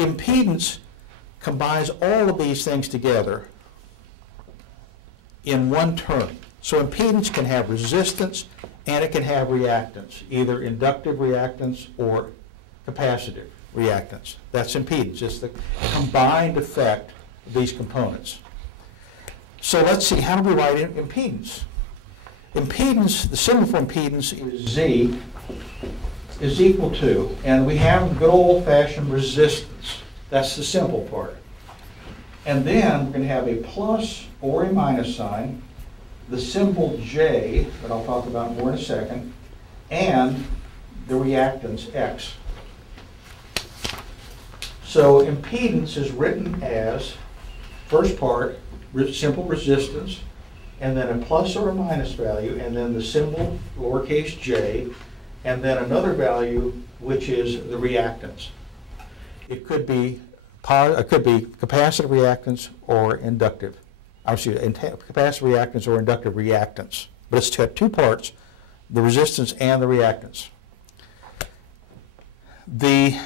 Impedance combines all of these things together in one term. So impedance can have resistance and it can have reactance, either inductive reactance or capacitive reactance. That's impedance. It's the combined effect of these components. So let's see, how do we write impedance? Impedance, the symbol for impedance is Z, is equal to, and we have good old-fashioned resistance. That's the simple part. And then we're going to have a plus or a minus sign, the symbol J, that I'll talk about more in a second, and the reactance X. So impedance is written as, first part, simple resistance, and then a plus or a minus value, and then the symbol lowercase j, and then another value which is the reactance. It could be capacitive reactance or inductive. Capacitive reactance or inductive reactance. But it's got two parts, the resistance and the reactance. The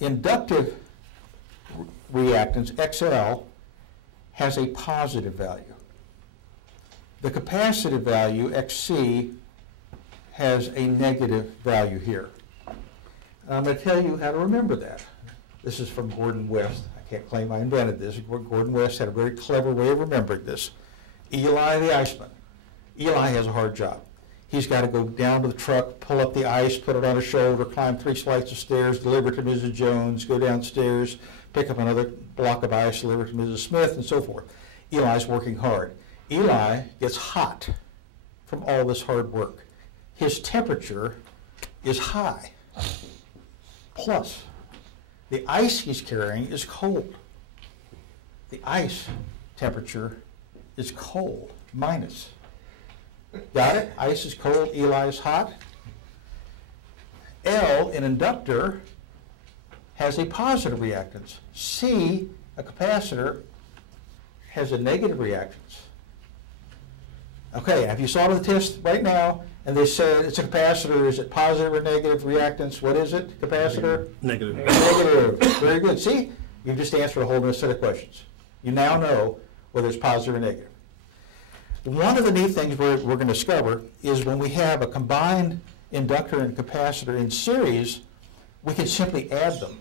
inductive reactance, XL, has a positive value. The capacitive value, XC, has a negative value here. And I'm going to tell you how to remember that. This is from Gordon West. I can't claim I invented this. Gordon West had a very clever way of remembering this. Eli the iceman. Eli has a hard job. He's got to go down to the truck, pull up the ice, put it on his shoulder, climb 3 flights of stairs, deliver it to Mrs. Jones, go downstairs, pick up another block of ice, deliver it to Mrs. Smith, and so forth. Eli's working hard. Eli gets hot from all this hard work. His temperature is high. Plus, the ice he's carrying is cold. The ice temperature is cold, minus. Got it? Ice is cold, Eli is hot. L, an inductor, has a positive reactance. C, a capacitor, has a negative reactance. Okay, if you saw the test right now, and they said it's a capacitor, is it positive or negative reactance? What is it, capacitor? Negative. Negative. Very good. See, you've just answered a whole new set of questions. You now know whether it's positive or negative. One of the neat things we're going to discover is when we have a combined inductor and capacitor in series, we can simply add them.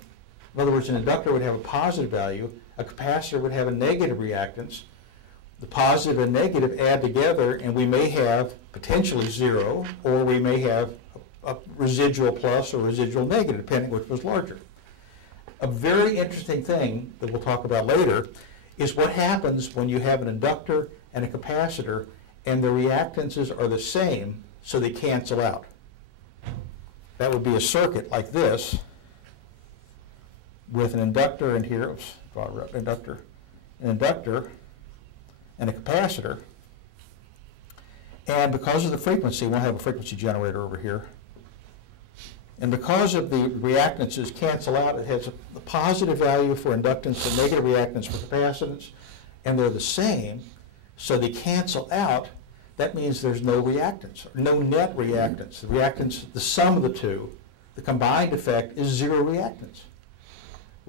In other words, an inductor would have a positive value, a capacitor would have a negative reactance. The positive and negative add together, and we may have potentially 0, or we may have a residual plus or residual negative, depending which was larger. A very interesting thing that we'll talk about later is what happens when you have an inductor and a capacitor, and the reactances are the same, so they cancel out. That would be a circuit like this, with an inductor in here, oops, an inductor, and a capacitor. And because of the frequency, we'll have a frequency generator over here. And because of the reactances cancel out, it has a positive value for inductance and negative reactance for capacitance, and they're the same, so they cancel out. That means there's no reactance, or no net reactance. The reactance, the sum of the two, the combined effect is 0 reactance.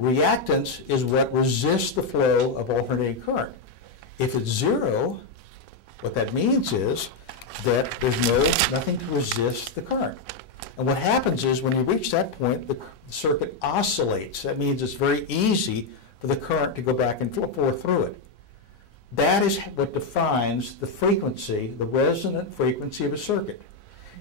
Reactance is what resists the flow of alternating current. If it's 0, what that means is that there's nothing to resist the current. And what happens is when you reach that point, the circuit oscillates. That means it's very easy for the current to go back and forth through it. That is what defines the frequency, the resonant frequency of a circuit,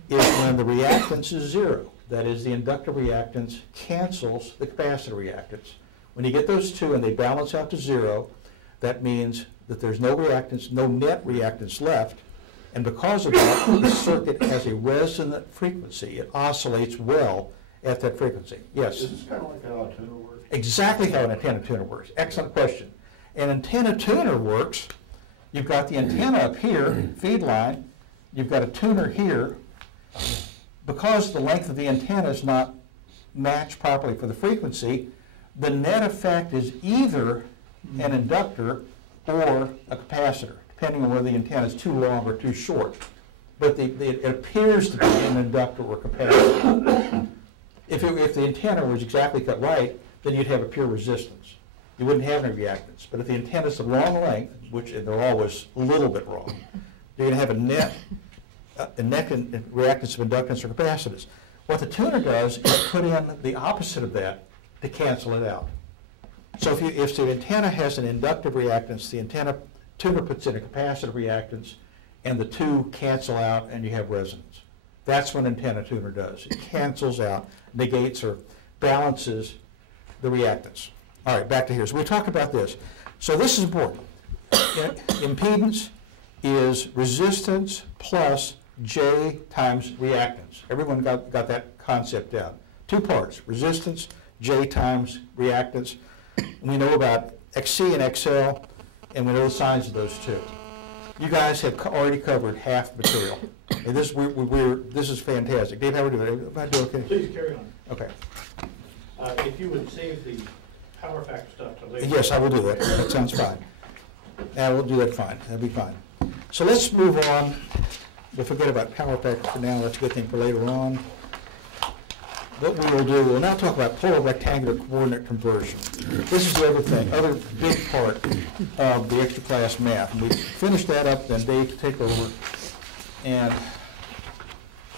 is when the reactance is 0. That is, the inductor reactance cancels the capacitor reactance. When you get those two and they balance out to 0, that means that there's no reactance, no net reactance left, and because of that, the circuit has a resonant frequency. It oscillates well at that frequency. Yes? Is this kind of like how a tuner works? Exactly how an antenna tuner works. Excellent question. An antenna tuner works, you've got the antenna up here, feed line, you've got a tuner here. Because the length of the antenna is not matched properly for the frequency, the net effect is either an inductor or a capacitor, depending on whether the antenna is too long or too short. But it appears to be an inductor or capacitor. If the antenna was exactly cut right, then you'd have a pure resistance. You wouldn't have any reactance. But if the antenna is the wrong length, which they're always a little bit wrong, you're going to have a net reactance of inductance or capacitance. What the tuner does is put in the opposite of that to cancel it out. So if the antenna has an inductive reactance, the tuner puts in a capacitive reactance, and the two cancel out, and you have resonance. That's what an antenna tuner does. It cancels out, negates, or balances the reactance. All right, back to here. So we talked about this. So this is important. Impedance is resistance plus J times reactance. Everyone got that concept down. Two parts, resistance, J times reactance. We know about XC and XL, and we know the signs of those two. You guys have already covered half the material. And this is fantastic. Dave, how are we doing? Am I doing okay? Please carry on. Okay. If you would save the power factor stuff to later. Yes, I will do that. That sounds fine. Yeah, we'll do that fine. That'll be fine. So let's move on. We'll forget about power factor for now. That's a good thing for later on. What we will do, we'll now talk about polar rectangular coordinate conversion. This is the other big part of the extra class math. And we finish that up, then Dave will take over and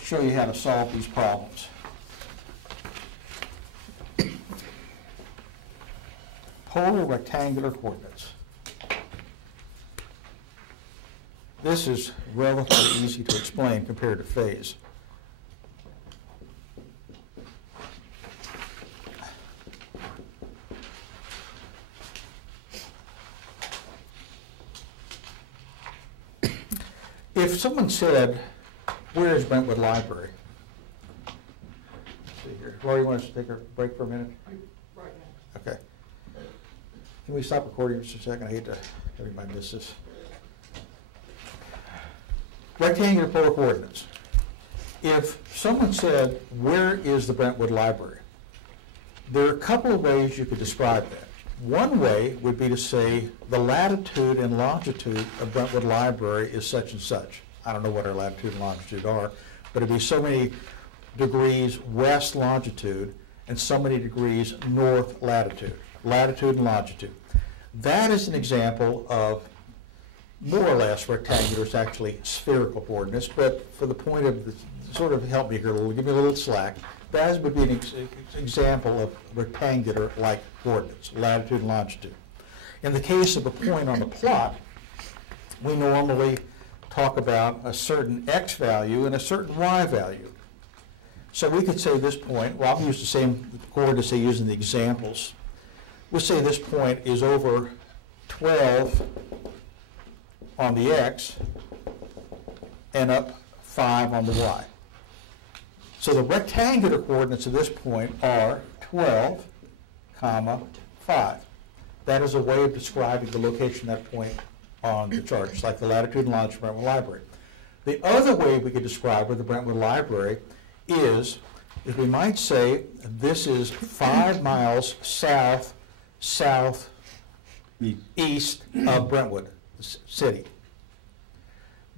show you how to solve these problems. Polar rectangular coordinates. This is relatively easy to explain compared to phase. If someone said, where is Brentwood Library? Let's see here. Lori, you want us to take a break for a minute? Right now. Okay. Can we stop recording just a second? I hate to have everybody miss this. Rectangular polar coordinates. If someone said, where is the Brentwood Library? There are a couple of ways you could describe that. One way would be to say the latitude and longitude of Brentwood Library is such and such. I don't know what our latitude and longitude are, but it'd be so many degrees west longitude and so many degrees north latitude. Latitude and longitude. That is an example of more or less rectangular. It's actually spherical coordinates, but for the point of the, sort of help me here a little, give me a little slack. That would be an example of rectangular-like coordinates, latitude and longitude. In the case of a point on the plot, we normally talk about a certain x value and a certain y value. So we could say this point, well, I'll use the same coordinates they use in the examples. We'll say this point is over 12 on the x and up 5 on the y. So the rectangular coordinates of this point are 12, 5. That is a way of describing the location of that point on the chart, just like the latitude and longitude of Brentwood Library. The other way we could describe where the Brentwood Library is we might say this is 5 miles southeast of Brentwood city.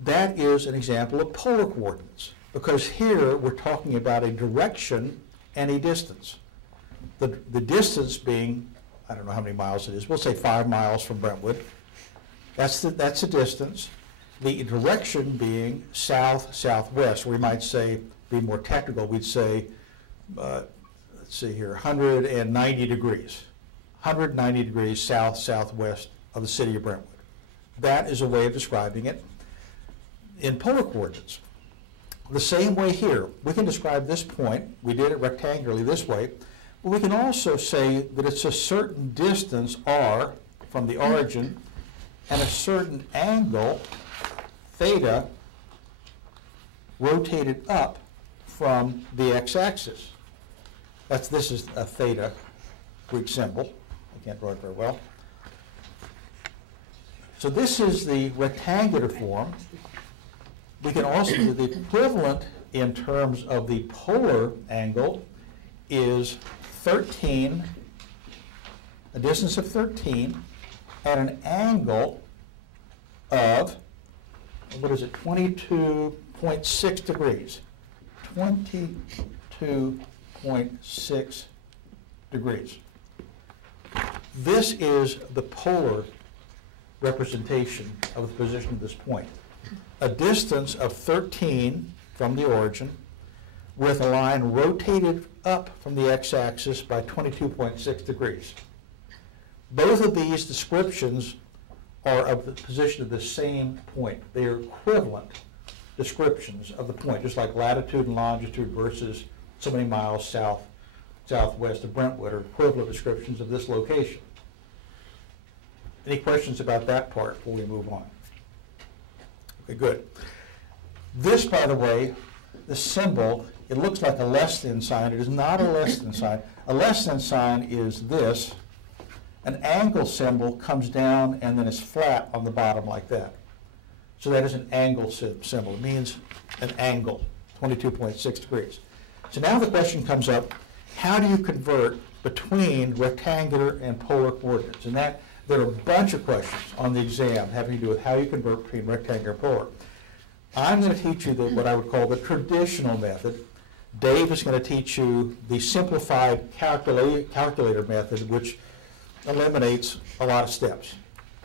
That is an example of polar coordinates, because here we're talking about a direction and a distance. The distance being, I don't know how many miles it is, we'll say 5 miles from Brentwood. That's the distance. The direction being south-southwest. We might say, be more technical, we'd say, let's see here, 190 degrees. 190 degrees south-southwest of the city of Brentwood. That is a way of describing it in polar coordinates. The same way here, we can describe this point, we did it rectangularly this way, but we can also say that it's a certain distance, r, from the origin, and a certain angle, theta, rotated up from the x-axis. This is a theta Greek symbol. I can't draw it very well. So this is the rectangular form. We can also do the equivalent in terms of the polar angle is 13, a distance of 13, and an angle of, what is it, 22.6 degrees. 22.6 22.6 degrees. This is the polar representation of the position of this point. A distance of 13 from the origin with a line rotated up from the x-axis by 22.6 degrees. Both of these descriptions are of the position of the same point. They are equivalent descriptions of the point, just like latitude and longitude versus so many miles southwest of Brentwood are equivalent descriptions of this location. Any questions about that part before we move on? Okay, good. This, by the way, the symbol, it looks like a less than sign. It is not a less than sign. A less than sign is this. An angle symbol comes down and then is flat on the bottom like that. So that is an angle symbol. It means an angle, 22.6 degrees. So now the question comes up, how do you convert between rectangular and polar coordinates? And that there are a bunch of questions on the exam having to do with how you convert between rectangular and polar. I'm going to teach you what I would call the traditional method. Dave is going to teach you the simplified calculator method, which eliminates a lot of steps.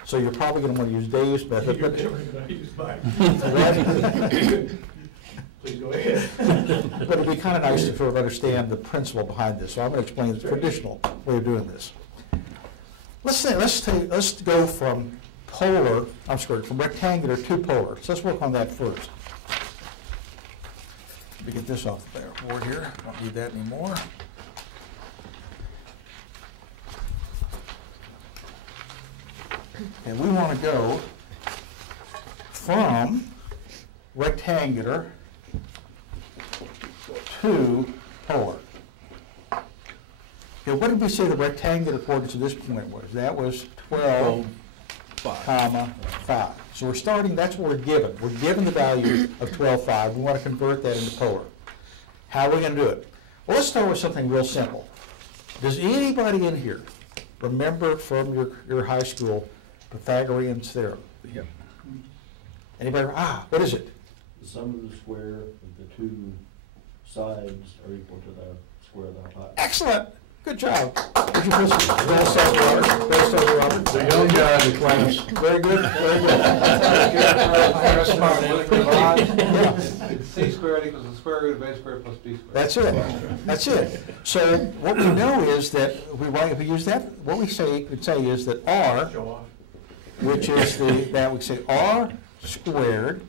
So you're probably going to want to use Dave's method. You're never going to use mine. Please go ahead. But it'd be kind of nice to sort of understand the principle behind this. So I'm going to explain the traditional way of doing this. Let's go from from rectangular to polar. So let's work on that first. Let me get this off the board here. Don't need that anymore. And we want to go from rectangular to polar. Okay, what did we say the rectangular coordinates at this point was? That was 12, comma 5. So we're starting, that's what we're given. We're given the value of 12.5. We want to convert that into polar. How are we going to do it? Well, let's start with something real simple. Does anybody in here remember from your high school Pythagorean's theorem? Yep. Anybody? What is it? The sum of the square of the two sides are equal to the square of the hypotenuse. Excellent. Good job. Would you please well said, Robert? Well said, Robert. The young guy in the class. Very good. Very good. C squared equals the square root of a squared plus b squared. That's it. That's it. So what we know is that if we use that, what we could say is that R, which is that we say R squared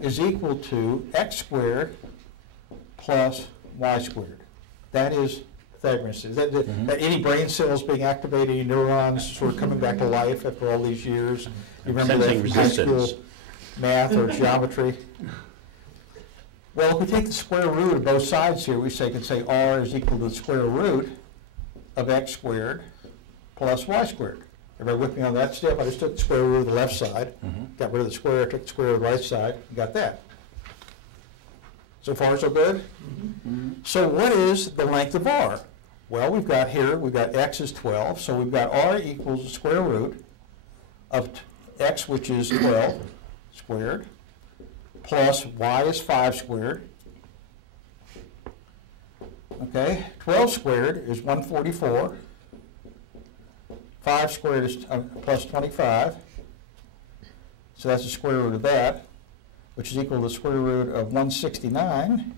is equal to x squared plus y squared. That is Pythagorean's. Is that any brain cells being activated, any neurons sort of coming back to life after all these years? You remember that from high school math or geometry? Well, if we take the square root of both sides here, we can say R is equal to the square root of x squared plus y squared. Everybody with me on that step? I just took the square root of the left side, got rid of the square, took the square root of the right side, and got that. So far, so good? So what is the length of R? Well, we've got x is 12, so we've got R equals the square root of x, which is 12 squared, plus y is 5 squared. Okay, 12 squared is 144. 5 squared is plus 25. So that's the square root of that, which is equal to the square root of 169,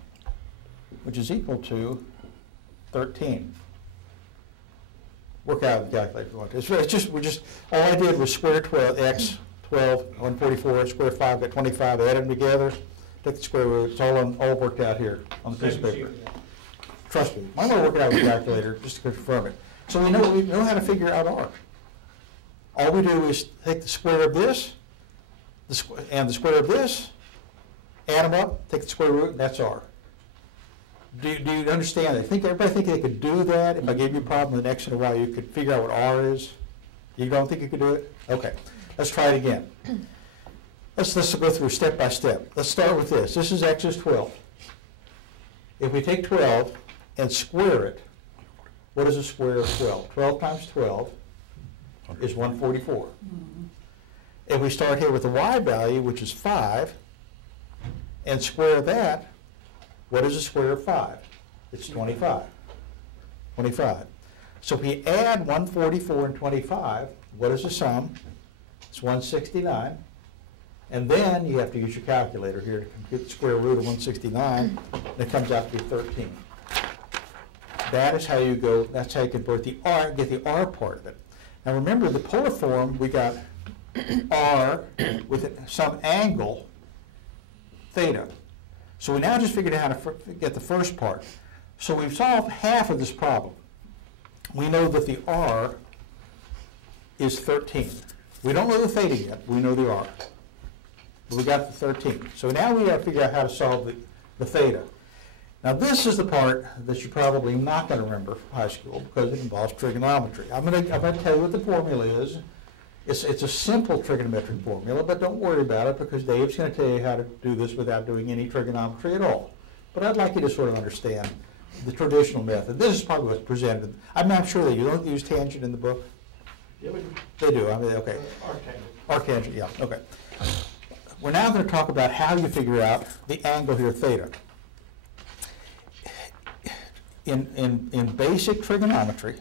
which is equal to 13. Work out the calculator if you want to. All I did was square 12, x, 12, 144, square 5, got 25, add them together, take the square root, it's all worked out here on the piece of paper. Trust me, I'm going to work it out with the calculator just to confirm it. So we know how to figure out R. All we do is take the square of this, and the square of this, add them up, take the square root, and that's R. Do you understand that? Everybody think they could do that? If I gave you a problem with an x and a y, you could figure out what R is? You don't think you could do it? Okay, let's try it again. Let's go through step by step. Let's start with this. This is x is 12. If we take 12 and square it, what is the square of 12? 12 times 12 is 144. If we start here with the y value, which is 5, and square that, what is the square of 5? It's 25. 25. So if we add 144 and 25, what is the sum? It's 169. And then you have to use your calculator here to compute the square root of 169, and it comes out to be 13. That is how you go, that's how you convert the R, get the R part of it. Now remember, the polar form, we got R with some angle, theta. So we now just figured out how to get the first part. So we've solved half of this problem. We know that the R is 13. We don't know the theta yet, we know the R. But we got the 13. So now we have to figure out how to solve the theta. Now this is the part that you're probably not going to remember from high school because it involves trigonometry. I'm going to tell you what the formula is. It's a simple trigonometric formula, but don't worry about it because Dave's going to tell you how to do this without doing any trigonometry at all. But I'd like you to sort of understand the traditional method. This is probably what's presented. I'm not sure that you don't use tangent in the book. Yeah, we do. They do. I mean, okay. Arctangent. Arctangent, yeah. Okay. We're now going to talk about how you figure out the angle here, theta. In basic trigonometry,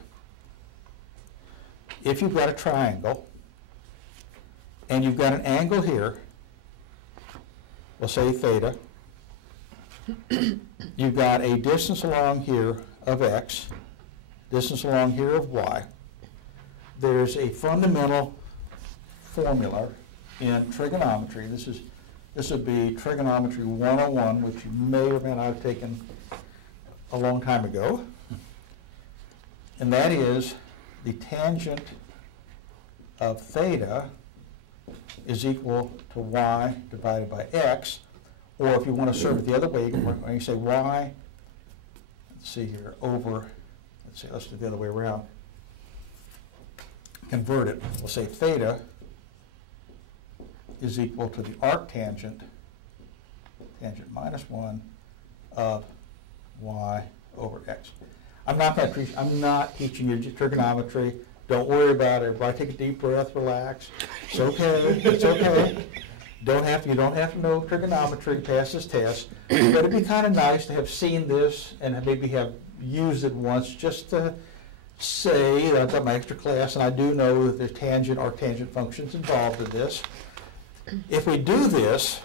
if you've got a triangle and you've got an angle here, we'll say theta, you've got a distance along here of x, distance along here of y. There's a fundamental formula in trigonometry. This would be trigonometry 101, which you may or may not have taken a long time ago. And that is the tangent of theta is equal to y divided by x. Or if you want to serve it the other way, you can say y, let's see here, over, let's do it the other way around. Convert it. We'll say theta is equal to the arctangent, tangent minus 1 of y over x. I'm not teaching you trigonometry. Don't worry about it. Everybody take a deep breath, relax. It's okay. It's okay. You don't have to know trigonometry to pass this test. But it'd be kind of nice to have seen this and maybe have used it once just to say that I've got my extra class and I do know that there's tangent, arctangent functions involved in this. If we do this,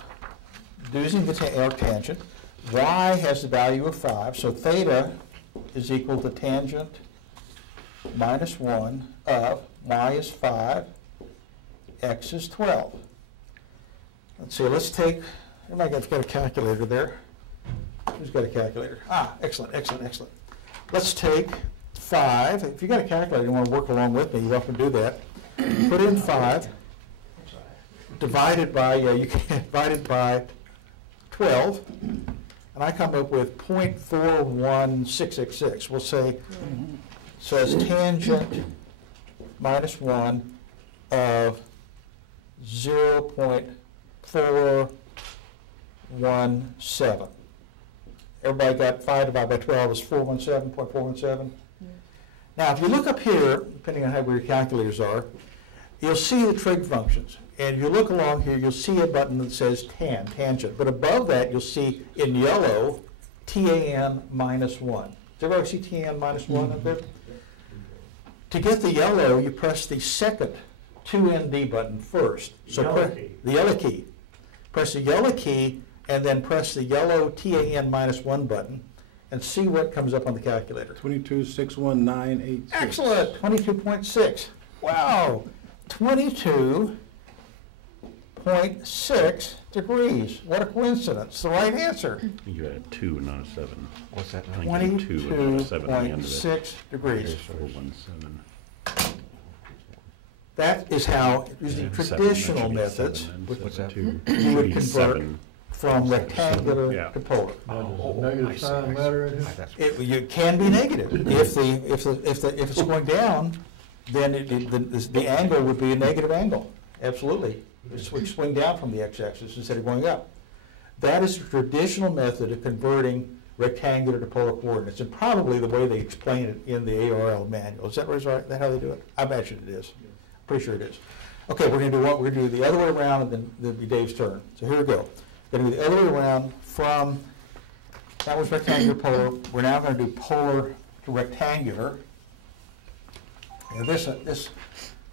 using the arctangent, y has the value of 5, so theta is equal to tangent minus 1 of y is 5, x is 12. Let's see, let's take, everybody's got a calculator there. Who's got a calculator? Ah, excellent, excellent, excellent. Let's take 5. If you've got a calculator, you want to work along with me, you're welcome to do that. Put in 5, divided by, divided by 12. And I come up with 0.41666. We'll say, says tangent minus 1 of 0.417. Everybody got 5 divided by 12 is 417.417. Now, if you look up here, depending on where your calculators are, you'll see the trig functions. And if you look along here, you'll see a button that says tangent. But above that, you'll see in yellow, tan minus 1. Does everybody see tan minus 1 up there? To get the yellow, you press the second 2ND button first. So the yellow key. Press the yellow key and then press the yellow tan minus 1 button and see what comes up on the calculator. 22,619,86. Excellent, 22.6. Wow, 22.6 degrees. What a coincidence. The right answer. You had a 2, not a 7. What's that? 22.6 degrees. 417. That is how, using traditional methods, What's that? you would convert from rectangular to polar. Negative sign matter in here? It can be negative. If it's going down, then the angle would be a negative angle. Absolutely. We swing down from the x-axis instead of going up. That is the traditional method of converting rectangular to polar coordinates, and probably the way they explain it in the ARL manual. Is that right? Is that how they do it? I imagine it is. Pretty sure it is. Okay, we're going to do what? We're going to do the other way around, and then it'll be Dave's turn. So here we go. We're going to do the other way around from, that was rectangular polar. We're now going to do polar to rectangular. And this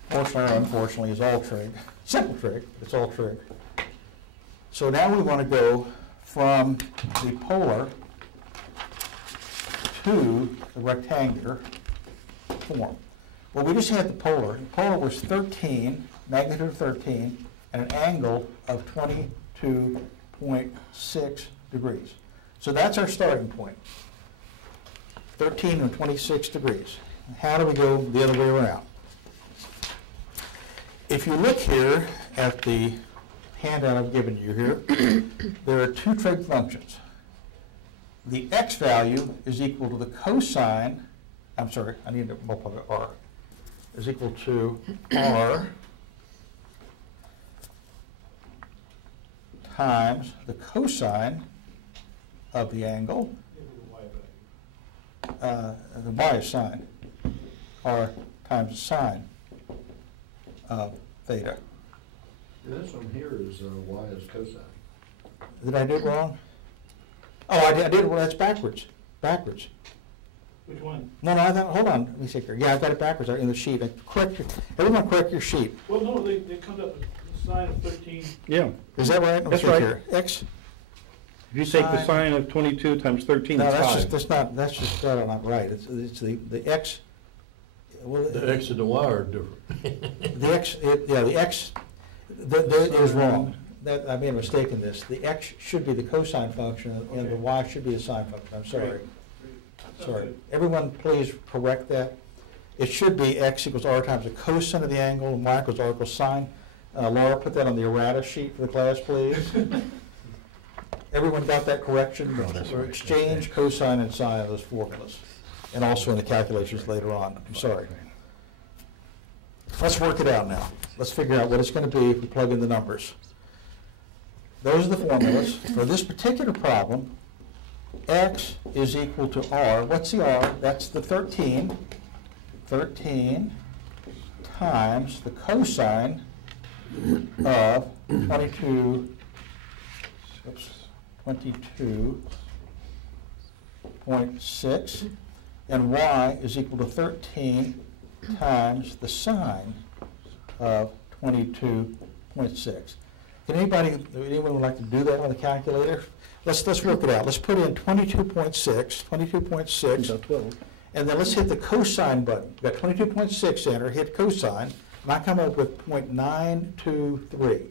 fortunately or unfortunately is all trig. Simple trig, it's all trig. So now we want to go from the polar to the rectangular form. Well, we just had the polar. The polar was 13, magnitude of 13, and an angle of 22.6 degrees. So that's our starting point, 13 and 26 degrees. How do we go the other way around? If you look here at the handout I've given you here, there are two trig functions. The x value is equal to the cosine, I'm sorry, I need to multiply by r, is equal to r times the cosine of the angle, the y is sine, r times the sine of theta. This one here is y is cosine. Did I do it wrong? Oh, I did, well, that's backwards, backwards. Which one? No, hold on, let me see here. Yeah, I got it backwards in the sheet. Everyone correct your sheet. Well, no, they come up with the sine of 13. Yeah. Is that right? Let me That's check right. here. X? If you take the Sine. sine of 22 times 13, No, it's that's 5. that's just flat out not right. It's the X. Well, The x and the y are different. the X, the X, that is wrong. I made a mistake in this. The X should be the cosine function and the Y should be the sine function. I'm sorry. Sorry. Everyone please correct that. It should be X equals R times the cosine of the angle and Y equals R equals sine. Laura, put that on the errata sheet for the class, please. Everyone got that correction? Or exchange cosine and sine of those formulas. And also in the calculations later on. I'm sorry. Let's work it out now. Let's figure out what it's going to be if we plug in the numbers. Those are the formulas. For this particular problem, x is equal to r. What's the r? That's the 13. 13 times the cosine of 22.6, and y is equal to 13 times the sine of 22.6. Can anyone would like to do that on the calculator? Let's work it out. Let's put in 22.6, and then let's hit the cosine button. We've got 22.6 enter, hit cosine, and I come up with 0.923.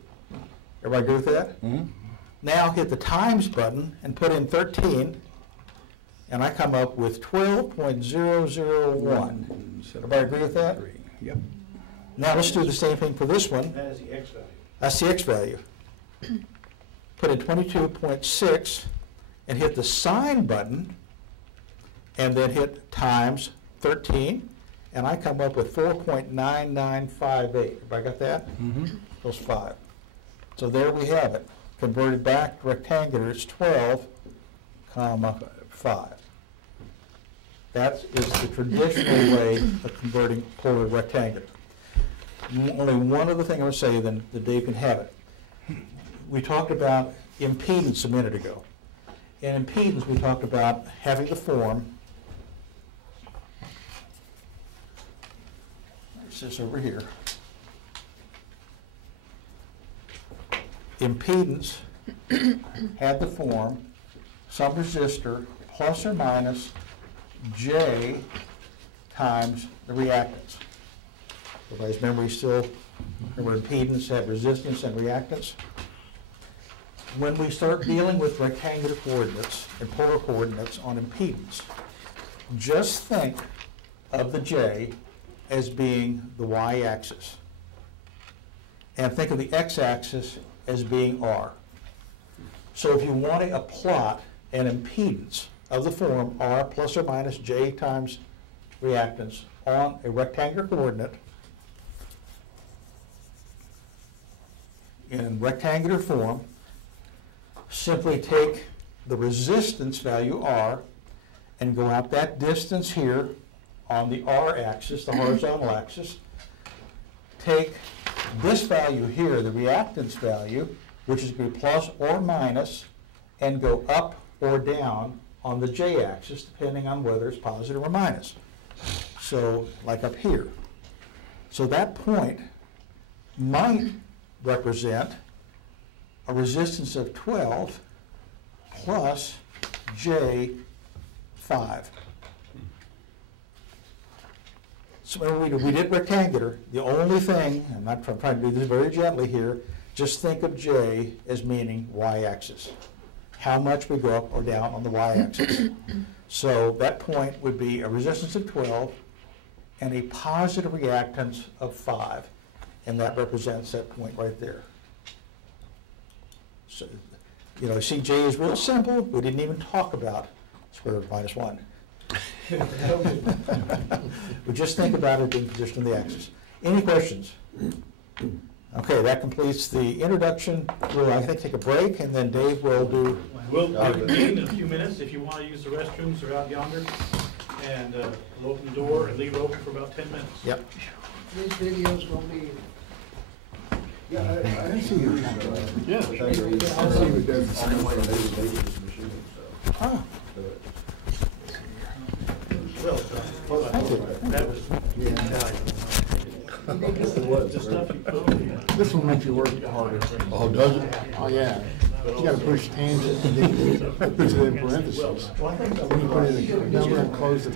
Everybody agree with that? Mm-hmm. Now hit the times button and put in 13, and I come up with 12.001. Everybody agree with that? Yep. Now let's do the same thing for this one. That is the x value. That's the x value. Put in 22.6 and hit the sine button, and then hit times 13, and I come up with 4.9958. Everybody got that? Mm-hmm. Those 5. So there we have it. Converted back to rectangular, it's 12, 5. That is the traditional way of converting polar to rectangular. Only one other thing I would say, then the Dave can have it. We talked about impedance a minute ago. In impedance, we talked about having the form. It's this over here. Impedance had the form some resistor plus or minus J times the reactance. Everybody's memory still, remember impedance had resistance and reactance? When we start dealing with rectangular coordinates and polar coordinates on impedance, just think of the J as being the y-axis. And think of the x-axis as being R. So if you want to plot an impedance of the form R plus or minus J times reactance on a rectangular coordinate in rectangular form, simply take the resistance value R and go out that distance here on the R axis, the horizontal axis. Take this value here, the reactance value, which is going to be plus or minus, and go up or down on the J-axis, depending on whether it's positive or minus. So, like up here. So that point might represent a resistance of 12 plus J5. So when we did rectangular, the only thing, I'm not trying to do this very gently here, just think of J as meaning y-axis. How much we go up or down on the y-axis. So that point would be a resistance of 12 and a positive reactance of 5. And that represents that point right there. So, you know, see, J is real simple. We didn't even talk about square root of minus 1. We just think about it being positioned on the axis. Any questions? Okay, that completes the introduction. We'll, I think, take a break, and then Dave will do. We'll convene in a few minutes. If you want to use the restrooms, they're out yonder. And we'll open the door and leave it open for about 10 minutes. Yep. This video's gonna be. Yeah, I see you. Yeah. I see you does the same way they use this machine, so. Ah, Well, that was the stuff you put on the This will make you work harder. Oh, does it? Oh, yeah. You gotta push tangent and then push it in parentheses. When you put in a number and close the